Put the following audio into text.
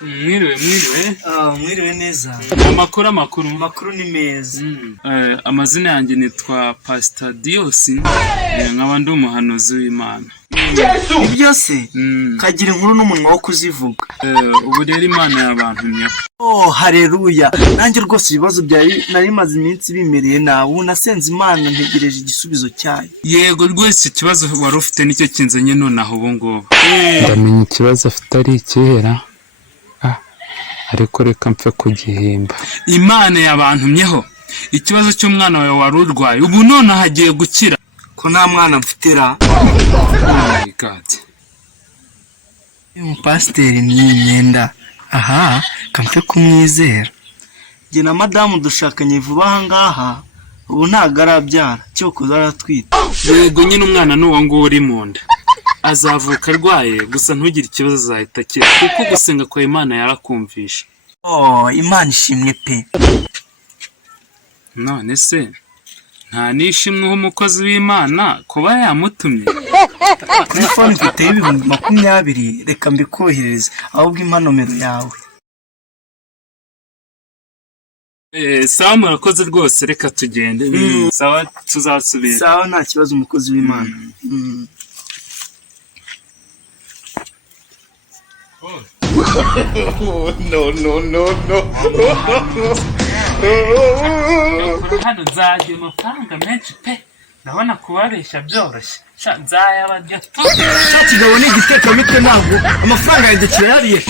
Mwiriwe. Mwiriwe neza. Amakuru ni meza. Amazina yanjye nitwa Pastor Dios, nkaba ndi umuhanuzi w'Imana. Ibyo se kagira inkuru n'umunwa wo kuzivuga. Ubu rero Imana yabantumye. Haleluya. Nanjye rwose ibibazo byawe nari maze iminsi bimereye nawe, ubu nasenze Imana ntegereje igisubizo cyayo. Yego rwose ikibazo wari ufite nicyo kinzanye nonaho ubu ngubu. Ndamenya ikibazo afite ari ikihera, ariko reka mpfe kugihimba. Imana yabantumyeho ikibazo cy'umwana wawe wari urwaye, ubu none hagiye gukira. Ko nta mwana mfitira. Oh my God. Pasiteri ni imyenda. Kampfe kumwizera. Jye na madamu dushakanye vuba aha ngaha, ubu ntago arabyara, cyokoza aratwita. Yego nyine umwana n'uwo nguwo uri mu nda azavuka arwaye, gusa ntugire ikibazo azahita akira, kuko gusenga kwa Imana yarakumvisha. Imana ishimwe pe. None se nta nishimwe umukozi w'Imana kuba yamutumye? Telefone mfite 2020, reka mbikohereze ahubwo impa nomero yawe. Sawa murakoze rwose, reka tugende. Sawa tuzasubira. Sawa nta kibazo umukozi w'Imana. No. Hano nzajya amafaranga menshi pe, ndabona kubabeshya byoroshye. Nzayabarya tu. Kigabo ni igiteka mitwe ntabwo amafaranga yanjye kirariye.